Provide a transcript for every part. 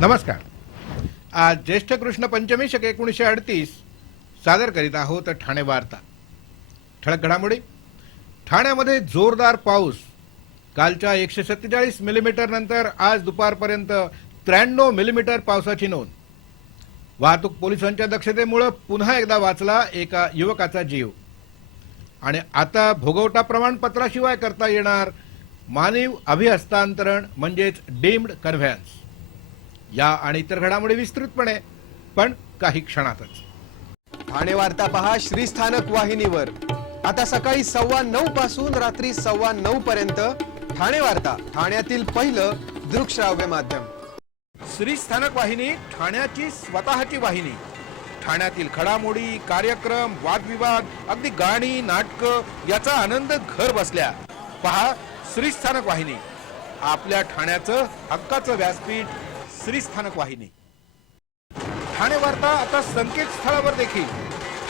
नमस्कार. आज ज्येष्ठ कृष्ण पंचमी शके 1938 सादर करीत आहोत ठाणे वार्ता. ठळक घडामोडी. ठाण्यामध्ये जोरदार पाऊस. कालच्या 147 मिलीमीटर नंतर आज दुपारपर्यंत 93 मिलीमीटर पावसाची नोंद. वाहतूक पोलिसांच्या दक्षतेमुळे पुन्हा एकदा वाचला एका युवकाचा जीव. आणि आता भोगवटा प्रमाणपत्राशिवाय करता येणार मानवी अभिहस्तांतरण म्हणजेच डीम्ड कन्व्हेयन्स. या आणि इतर घडामोडी विस्तृतपणे पण काही क्षणातच. ठाणे वार्ता पहा श्रीस्थानक वाहिनीवर. आता सकाळी 9:15 पासून रात्री 9:15 पर्यंत ठाणे वार्ता, ठाण्यातील पहिलं दृकश्राव्य माध्यम. श्रीस्थानक वाहिनी ठाण्याची स्वतःची वाहिनी. ठाण्यातील घडामोडी, कार्यक्रम, वादविवाद, अगदी गाणी, नाटकं याचा आनंद घर बसल्या. पहा श्रीस्थानक वाहिनी, आपल्या ठाण्याचं हक्काचं व्यासपीठ. श्रीस्थानक वाहिनी. ठाणे वार्ता आता संकेतस्थळावर देखील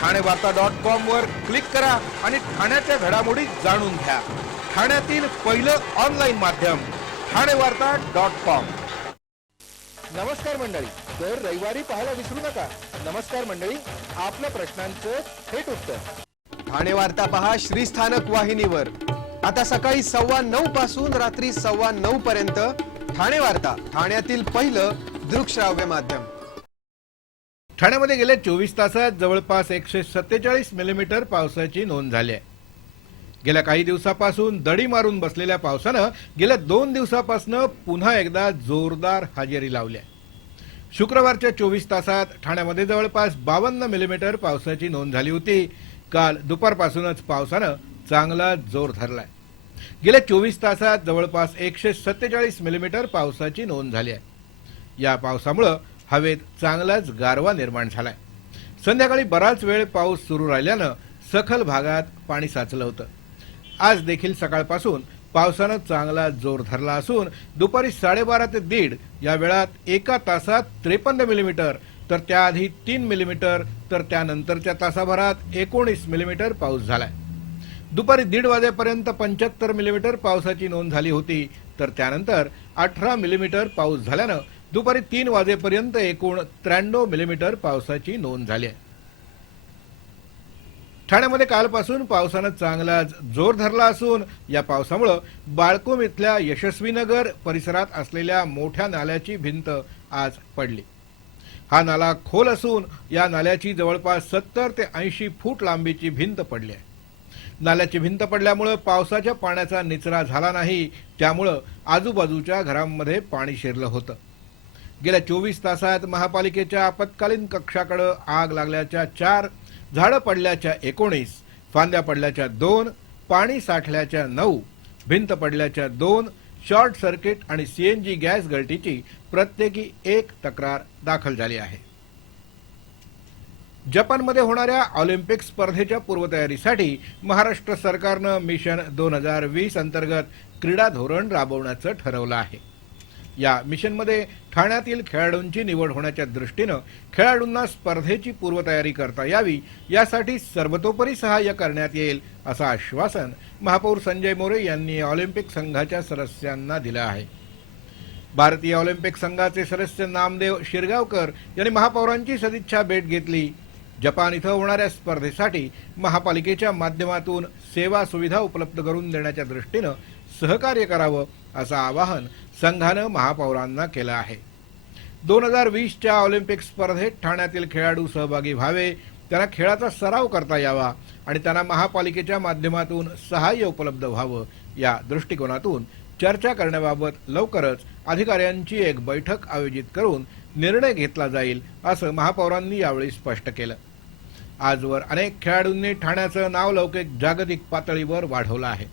ठाणेवार्ता.com वर क्लिक करा आणि ठाण्याच्या घडामोडी जाणून घ्या. ठाण्यातील पहिलं ऑनलाईन माध्यम ठाणेवार्ता.com. नमस्कार मंडळी. दर रविवारी पाहायला विसरू नका. नमस्कार मंडळी, आपल्या प्रश्नांचं थेट उत्तर. ठाणे वार्ता पहा श्रीस्थानक वाहिनीवर. आता सकाळी 9:15 पासून रात्री 9:15 पर्यंत ठाणे वार्ता, ठाण्यातील पहिलं दृकश्राव्य माध्यम. ठाण्यामध्ये गेल्या 24 तासात जवळपास 147 मिलीमीटर पावसाची नोंद झाली आहे. गेल्या काही दिवसापासून दडी मारून बसलेल्या पावसानं गेल्या 2 दिवसापासून पुन्हा एकदा जोरदार हजेरी लावली आहे. शुक्रवारच्या 24 तासात ठाण्यामध्ये जवळपास 52 मिलीमीटर पावसाची नोंद झाली होती. काल दुपारपासूनच पावसानं चांगला जोर धरलाय. गेल्या 24 तासात जवळपास 147 मिलीमीटर पावसाची नोंद झाली आहे. या पावसामुळे हवेत चांगलाच गारवा निर्माण झालाय. संध्याकाळी बराच वेळ पाऊस सुरू राहिल्यानं सखल भागात पाणी साचलं होतं. आज देखील सकाळपासून पावसानं चांगला जोर धरला असून दुपारी 12:30 ते 1:30 या वेळात एका तासात 53 मिलीमीटर, तर त्याआधी 3 मिलीमीटर, तर त्यानंतरच्या तासाभरात 19 मिलीमीटर पाऊस झालाय. दुपारी 1:30 वाजेपर्यंत 75 मिलीमीटर पावसाची नोंद झाली होती, तर त्यानंतर 18 मिलीमीटर पाऊस झाल्यानं दुपारी 3 वाजेपर्यंत एकूण 93 मिलीमीटर पावसाची नोंद झाली आहे. ठाण्यामध्ये कालपासून पावसानं चांगलाच जोर धरला असून या पावसामुळे बाळकुम इथल्या यशस्वीनगर परिसरात असलेल्या मोठ्या नाल्याची भिंत आज पडली. हा नाला खोल असून या नाल्याची जवळपास 70 ते 80 फूट लांबीची भिंत पडली आहे. नाल्याची भिंत पडल्यामुळे पावसाच्या पाण्याचा निचरा झाला नाही, त्यामुळे आजूबाजूच्या घरांमध्ये पाणी शिरलं होतं. गेल्या 24 तासात महापालिकेच्या आपत्कालीन कक्षाकडे आग लागल्याच्या 4, झाडं पडल्याच्या 19, फांद्या पडल्याच्या 2, पाणी साठल्याच्या 9, भिंत पडल्याच्या 2, शॉर्ट सर्किट आणि सीएनजी गॅस गळतीची प्रत्येकी 1 तक्रार दाखल झाली आहे. जपानमध्ये होणाऱ्या ऑलिम्पिक स्पर्धेच्या पूर्वतयारीसाठी महाराष्ट्र सरकारनं मिशन 2020 अंतर्गत क्रीडा धोरण राबवण्याचं ठरवलं आहे. या मिशनमध्ये ठाण्यातील खेळाडूंची निवड होण्याच्या दृष्टीनं खेळाडूंना स्पर्धेची पूर्वतयारी करता यावी यासाठी सर्वतोपरी सहाय्य करण्यात येईल असं आश्वासन महापौर संजय मोरे यांनी ऑलिम्पिक संघाच्या सदस्यांना दिलं आहे. भारतीय ऑलिम्पिक संघाचे सदस्य नामदेव शिरगावकर यांनी महापौरांची सदिच्छा भेट घेतली. जपान इथं होणाऱ्या स्पर्धेसाठी महापालिकेच्या माध्यमातून सेवा सुविधा उपलब्ध करून देण्याच्या दृष्टीनं सहकार्य करावं असं आवाहन संघानं महापौरांना केलं आहे. 2020च्या ऑलिम्पिक स्पर्धेत ठाण्यातील खेळाडू सहभागी व्हावे, त्यांना खेळाचा सराव करता यावा आणि त्यांना महापालिकेच्या माध्यमातून सहाय्य उपलब्ध व्हावं या दृष्टिकोनातून चर्चा करण्याबाबत लवकरच अधिकाऱ्यांची एक बैठक आयोजित करून निर्णय घेतला जाईल असं महापौरांनी यावेळी स्पष्ट केलं. आजवर अनेक खेळाडूंनी ठाण्याचं नावलौकिक जागतिक पातळीवर वाढवलं आहे.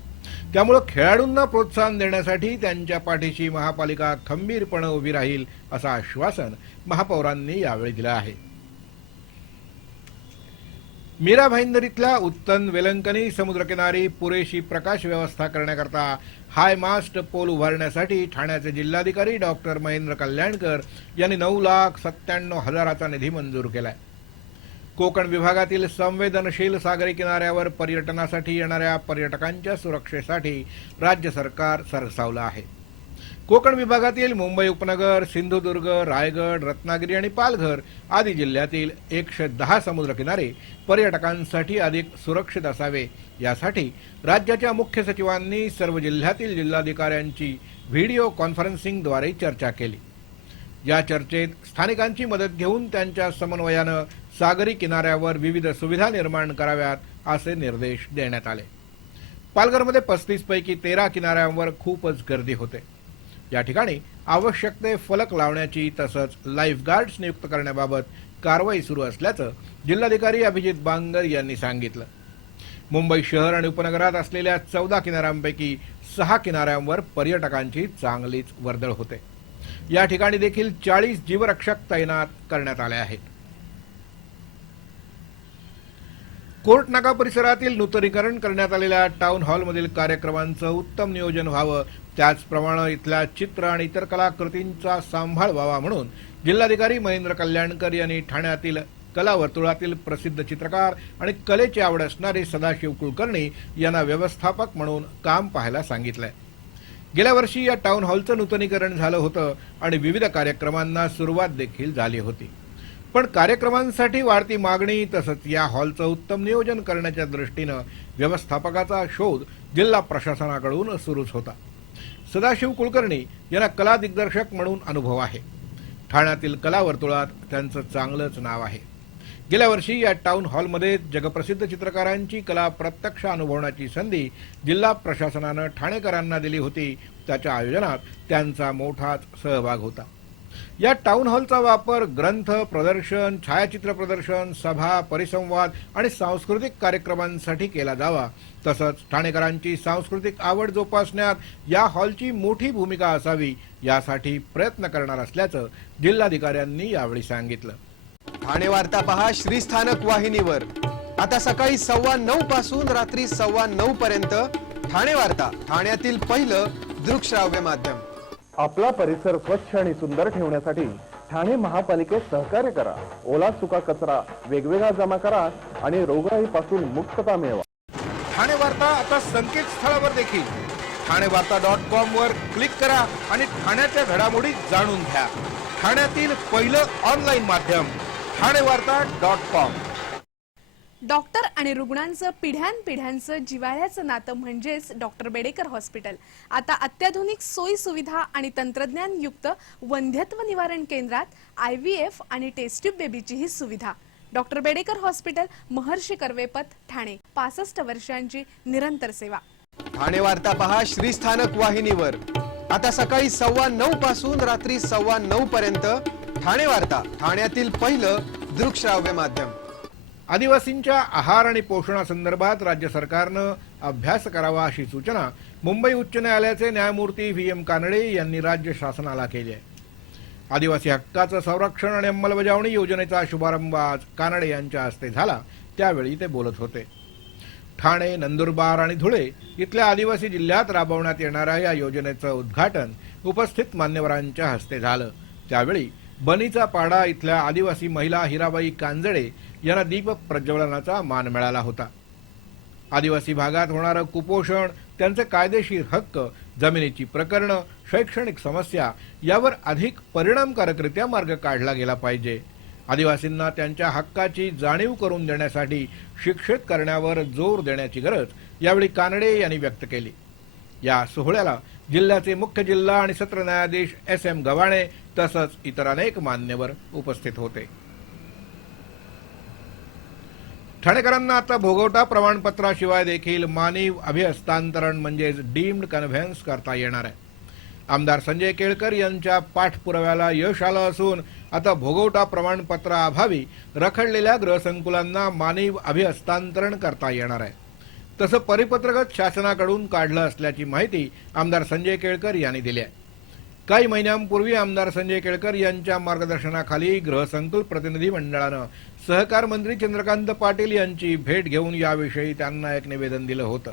त्यामुळे खेळाडूंना प्रोत्साहन देण्यासाठी त्यांच्या पाठीशी महापालिका खंबीरपणे उभी राहील असं आश्वासन महापौरांनी यावेळी दिलं आहे. मीरा भाईंदरीतल्या उत्तन वेलंकनी समुद्रकिनारी पुरेशी प्रकाश व्यवस्था करण्याकरता हाय मास्ट पोल उभारण्यासाठी ठाण्याचे जिल्हाधिकारी डॉक्टर महेंद्र कल्याणकर यांनी 9,97,000चा निधी मंजूर केलाय. कोकण विभागातील संवेदनशील सागरी किनाऱ्यावर पर्यटनासाठी येणाऱ्या पर्यटकांच्या सुरक्षेसाठी राज्य सरकार सरसावलं आहे. कोकण विभागातील मुंबई उपनगर, सिंधुदुर्ग, रायगड, रत्नागिरी आणि पालघर आदी जिल्ह्यातील 110 समुद्रकिनारे पर्यटकांसाठी अधिक सुरक्षित असावे यासाठी राज्याच्या मुख्य सचिवांनी सर्व जिल्ह्यातील जिल्हाधिकाऱ्यांची व्हिडिओ कॉन्फरन्सिंगद्वारे चर्चा केली। या चर्चेत स्थानिकांची मदत घेऊन त्यांच्या समन्वयानं सागरी किनाऱ्यावर विविध सुविधा निर्माण कराव्यात असे निर्देश देण्यात आले। पालघरमध्ये 35 पैकी 13 किनाऱ्यांवर खूपच गर्दी होते। या ठिकाणी आवश्यक ते फलक लावण्याची तसंच लाईफ गार्ड्स नियुक्त करण्याबाबत कारवाई सुरू असल्याचं जिल्हाधिकारी अभिजित बांगर यांनी सांगितलं। मुंबई शहर आणि उपनगरात असलेल्या 14 किनाऱ्यांपैकी 6 किनाऱ्यांवर पर्यटकांची चांगलीच वर्दळ होते। या ठिकाणी देखील 40 जीवरक्षक तैनात करण्यात आले आहेत। कोर्ट नाका परिसरातील नूतनीकरण करण्यात आलेल्या टाउन हॉलमधील कार्यक्रमांचं उत्तम नियोजन व्हावं, त्याचप्रमाणे इथल्या चित्र आणि इतर कलाकृतींचा सांभाळ व्हावा म्हणून जिल्हाधिकारी महेंद्र कल्याणकर यांनी ठाण्यातील कला वर्तुळातील प्रसिद्ध चित्रकार आणि कलेची आवड असणारे सदाशिव कुलकर्णी यांना व्यवस्थापक म्हणून काम पाहायला सांगितलंय। गेल्या वर्षी या टाउन हॉलचं नूतनीकरण झालं होतं आणि विविध कार्यक्रमांना सुरुवात देखील झाली होती, पण कार्यक्रमांसाठी वाढती मागणी तसंच या हॉलचं उत्तम नियोजन करण्याच्या दृष्टीनं व्यवस्थापकाचा शोध जिल्हा प्रशासनाकडून सुरूच होता। सदाशिव कुलकर्णी यांना कला दिग्दर्शक म्हणून अनुभव आहे। ठाण्यातील कला वर्तुळात त्यांचं चांगलंच नाव आहे। गेल्या वर्षी या टाउन हॉलमध्ये जगप्रसिद्ध चित्रकारांची कला प्रत्यक्ष अनुभवण्याची संधी जिल्हा प्रशासनानं ठाणेकरांना दिली होती। त्याच्या आयोजनात त्यांचा मोठाच सहभाग होता। या टाउन हॉलचा वापर ग्रंथ प्रदर्शन, छायाचित्र प्रदर्शन, सभा, परिसंवाद आणि सांस्कृतिक कार्यक्रमांसाठी केला जावा। तसंच ठाणेकरांची सांस्कृतिक आवड जोपासण्यात या हॉलची मोठी भूमिका असावी यासाठी प्रयत्न करणार असल्याचं जिल्हाधिकाऱ्यांनी यावेळी सांगितलं। ठाणे वार्ता पहा श्रीस्थानक वाहिनीवर आता सकाळी 9:15 पासून रात्री 9:15 पर्यंत ठाणे वार्ता, ठाण्यातील पहिलं दृकश्राव्य माध्यम। आपला परिसर स्वच्छ आणि सुंदर ठेवण्यासाठी ठाणे महापालिकेत सहकार्य करा। ओला सुका कचरा वेगवेगळा जमा करा आणि रोगराईपासून मुक्तता मिळवा। ठाणे वार्ता आता संकेतस्थळावर देखील ठाणेवार्ता.com वर क्लिक करा आणि ठाण्याच्या घडामोडी जाणून घ्या। ठाण्यातील पहिलं ऑनलाईन माध्यम ठाणेवार्ता.com। डॉक्टर आणि रुग्णांचं पिढ्यानपिढ्यांचं जिव्हाळ्याचं नातं म्हणजेच डॉक्टर बेडेकर हॉस्पिटल आता अत्याधुनिक सोयी सुविधा आणि तंत्रज्ञान युक्त वंध्यत्व निवारण केंद्रात IVF आणि टेस्ट ट्यूब बेबीचीही सुविधा। डॉक्टर बेडेकर हॉस्पिटल, महर्षी कर्वेपथ, ठाणे। 65 वर्षांची निरंतर सेवा। ठाणे वार्ता पहा श्रीस्थानक वाहिनीवर आता सकाळी 9:15 पासून रात्री 9:15 पर्यंत ठाणे वार्ता, ठाण्यातील पहिलं दृकश्राव्य माध्यम। आदिवासींच्या आहार आणि पोषणासंदर्भात राज्य सरकारनं अभ्यास करावा अशी सूचना मुंबई उच्च न्यायालयाचे न्यायमूर्ती VM कानडे यांनी राज्य शासनाला केली आहे। आदिवासी हक्काचं संरक्षण आणि अंमलबजावणी योजनेचा शुभारंभ आज कानडे यांच्या हस्ते झाला, त्यावेळी ते बोलत होते। ठाणे, नंदुरबार आणि धुळे इथल्या आदिवासी जिल्ह्यात राबवण्यात येणाऱ्या या योजनेचं उद्घाटन उपस्थित मान्यवरांच्या हस्ते झालं। त्यावेळी बनीचा पाडा इथल्या आदिवासी महिला हिराबाई कांजळे यांना दीप प्रज्वलनाचा मान मिळाला होता। आदिवासी भागात होणारं कुपोषण, त्यांचे कायदेशीर हक्क, जमिनीची प्रकरणं, शैक्षणिक समस्या यावर अधिक परिणामकारकरित्या मार्ग काढला गेला पाहिजे। आदिवासींना त्यांच्या हक्काची जाणीव करून देण्यासाठी शिक्षित करण्यावर जोर देण्याची गरज यावेळी कानडे यांनी व्यक्त केली। या सोहळ्याला जिल्ह्याचे मुख्य जिल्हा आणि सत्र न्यायाधीश SM गव्हाणे तसंच इतर अनेक मान्यवर उपस्थित होते। ठाणेकरांना आता भोगवटा प्रमाणपत्राशिवाय देखील मानवी अभिहस्तांतरण म्हणजेच डीम्ड कन्व्हेन्स करता येणार आहे। आमदार संजय केळकर यांच्या पाठपुराव्याला यश आलं असून आता भोगवटा प्रमाणपत्राअभावी रखडलेल्या गृहसंकुलांना मानवी अभिहस्तांतरण करता येणार आहे। तसं परिपत्रक शासनाकडून काढलं असल्याची माहिती आमदार संजय केळकर यांनी दिली आहे। काही महिन्यांपूर्वी आमदार संजय केळकर यांच्या मार्गदर्शनाखाली गृहसंकुल प्रतिनिधी मंडळानं सहकार मंत्री चंद्रकांत पाटील यांची भेट घेऊन याविषयी त्यांना एक निवेदन दिलं होतं।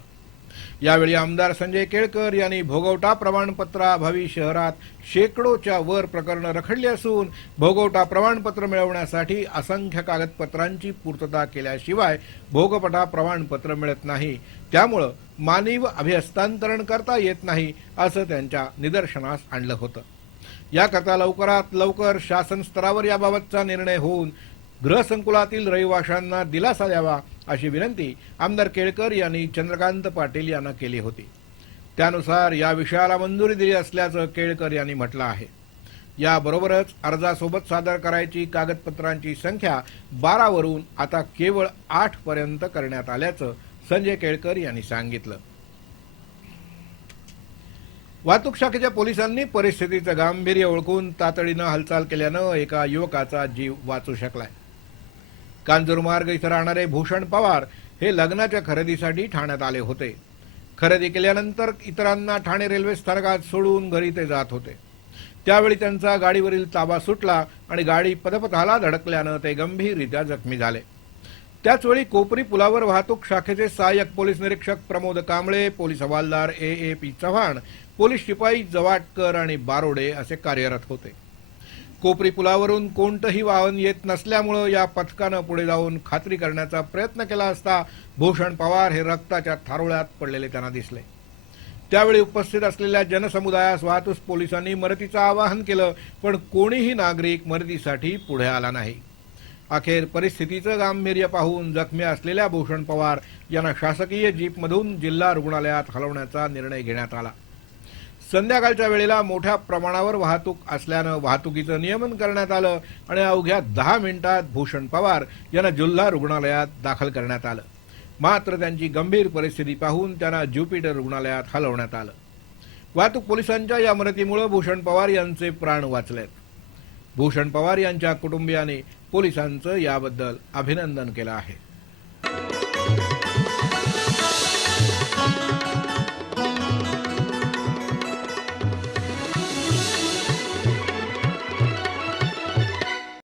यावेळी आमदार संजय केळकर यांनी भोगवटा प्रमाणपत्राअभावी शहरात शेकडोच्या वर प्रकरणं रखडली असून भोगवटा प्रमाणपत्र मिळवण्यासाठी असंख्य कागदपत्रांची पूर्तता केल्याशिवाय भोगवटा प्रमाणपत्र मिळत नाही, त्यामुळे मानवी अभिहस्तांतरण करता येत नाही असं त्यांच्या निदर्शनास आणलं होतं. याकरता लवकरात लवकर शासन स्तरावर याबाबतचा निर्णय होऊन गृहसंकुलातील रहिवाशांना दिलासा द्यावा अशी विनंती आमदार केळकर यांनी चंद्रकांत पाटील यांना केली होती. त्यानुसार या विषयाला मंजुरी दिली असल्याचं केळकर यांनी म्हटलं आहे. याबरोबरच अर्जासोबत सादर करायची कागदपत्रांची संख्या 12 वरून आता केवळ 8 पर्यंत करण्यात आल्याचं संजय केळकर यांनी सांगितलं. वाहतूक शाखेच्या पोलिसांनी परिस्थितीचं गांभीर्य ओळखून तातडीनं हालचाल केल्यानं एका युवकाचा जीव वाचू शकलाय. कांजूरमार्ग इथं राहणारे भूषण पवार हे लग्नाच्या खरेदीसाठी ठाण्यात आले होते. खरेदी केल्यानंतर इतरांना ठाणे रेल्वे स्थानकात सोडून घरी ते जात होते. त्यावेळी त्यांचा गाडीवरील ताबा सुटला आणि गाडी पदपथाला धडकल्यानं ते गंभीररित्या जखमी झाले. त्याचवेळी कोपरी पुलावर वाहतूक शाखेचे सहाय्यक पोलीस निरीक्षक प्रमोद कांबळे, पोलीस हवालदार AAP चव्हाण, पोलीस शिपाई जवाटकर आणि बारोडे असे कार्यरत होते. कोपरी पुलावरून कोणतंही वाहन येत नसल्यामुळे या पथकानं पुढे जाऊन खात्री करण्याचा प्रयत्न केला असता भूषण पवार हे रक्ताच्या थारोळ्यात पडलेले त्यांना दिसले. त्यावेळी उपस्थित असलेल्या जनसमुदायास वाहतूक पोलिसांनी मदतीचं आवाहन केलं, पण कोणीही नागरिक मदतीसाठी पुढे आला नाही. अखेर परिस्थितीचं गांभीर्य पाहून जखमी असलेल्या भूषण पवार यांना शासकीय जीपमधून जिल्हा रुग्णालयात हलवण्याचा निर्णय घेण्यात आला. संध्याकाळच्या वेळेला मोठ्या प्रमाणावर वाहतूक असल्यानं वाहतुकीचं नियमन करण्यात आलं आणि अवघ्या 10 मिनिटात भूषण पवार यांना जिल्हा रुग्णालयात दाखल करण्यात आलं. मात्र त्यांची गंभीर परिस्थिती पाहून त्यांना ज्युपिटर रुग्णालयात हलवण्यात आलं. वाहतूक पोलिसांच्या या मदतीमुळे भूषण पवार यांचे प्राण वाचलेत. भूषण पवार यांच्या कुटुंबियांनी पोलिसांचं याबद्दल अभिनंदन केलं आहे.